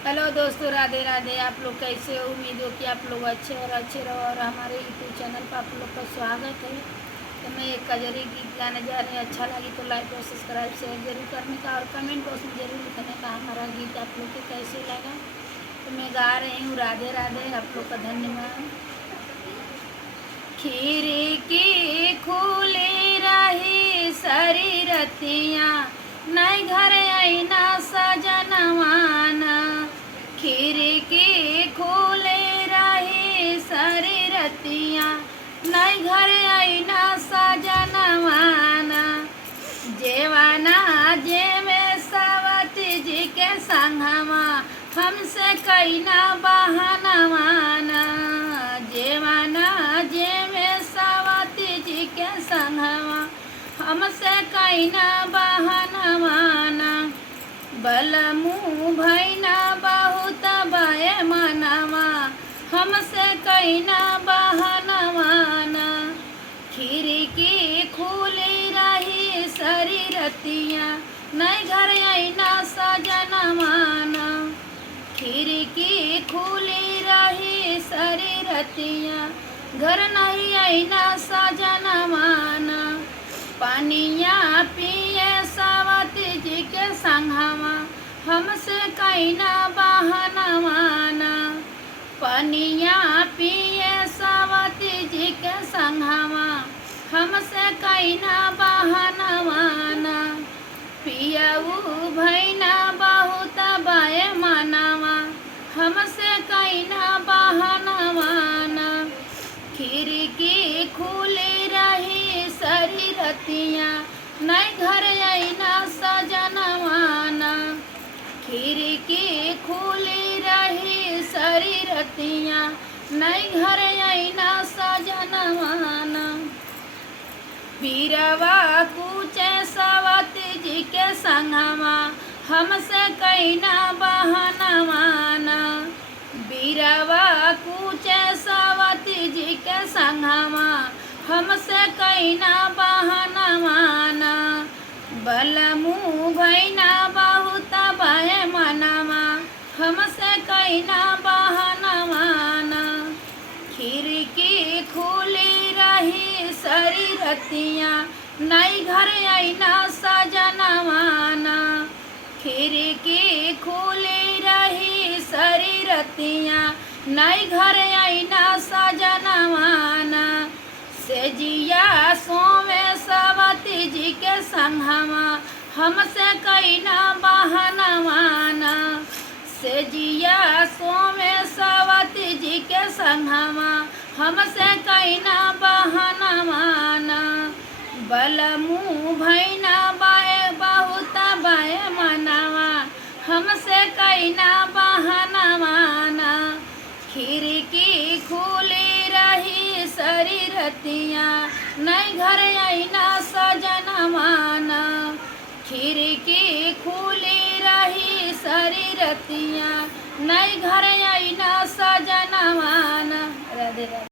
हेलो दोस्तों, राधे राधे। आप लोग कैसे हो? उम्मीद हो कि आप लोग अच्छे रहो और हमारे यूट्यूब चैनल पर आप लोग का स्वागत है। तो मैं एक कजरी गीत गाने जा रही हूँ। अच्छा लगी तो लाइक और सब्सक्राइब शेयर जरूर करने का और कमेंट बॉक्स में जरूर लिखने का हमारा गीत आप लोग को कैसे लगा। तो मैं गा रही हूँ राधे राधे। आप लोग का धन्यवाद। खिड़की खुली रही सारी रतियाँ, नहीं घर आईना सजनवाना। खिड़की खुली रही सारी रतियाँ, नहीं घर आईना सजनवाना। जेवाना जेवे सावती जी के संगमा, हमसे कैना बहनवाना। जेवाना जेवे सावती जी के संगमा, हमसे कैना बहनवाना। बलमू भैना बहुत बये मनवा, हमसे कैना बहनवाना। खिड़की खुली रही सारी रतियाँ, नहीं घर आईना सजनवाना। खिड़की खुली रही सारी रतियाँ, घर नहीं आईना सजनवाना। पानिया पिए सावती जी के संगमा, हमसे कैना बहनवाना। पानिया पिए सावती जी के संगमा, हमसे कैना बहनवाना। पियाऊ भैना बहुत बये मनवा, हमसे कैना बहनवाना। खिड़की खुली रही सारी रतियाँ, नहीं घर आईना सजनवाना। खिड़की खुली रही सारी रतियाँ, नहीं घर आईना सजनवाना। बीरवा कूचे सावती जी के संगमा, हमसे कैना बहनवाना। बीरवा कूचे सावती जी के संगमा, हमसे कैना बहनवाना। बलमू भैना बहुत बये मनवा, हमसे कैना बहनवाना। खिड़की खुली रही सारी रतियाँ, नहीं घर आईना सजनवाना। खिड़की खुली रही सारी रतियाँ, नहीं घर आईना सजनवाना। सेजिया सोवे सावती जी के संगमा, हमसे कैना बहनवाना। सेजिया सोवे सावती जी के संगमा, हमसे कैना बहनवाना। बलमू भैना बाए बहुत बये मनवा, हमसे कैना बहनवाना। खिड़की खुली रही सारी रतियाँ, नहीं घर आईना सजनवाना। खिड़की खुली रही सारी रतियाँ, नहीं घर आईना सजनवाना। राधे राधे।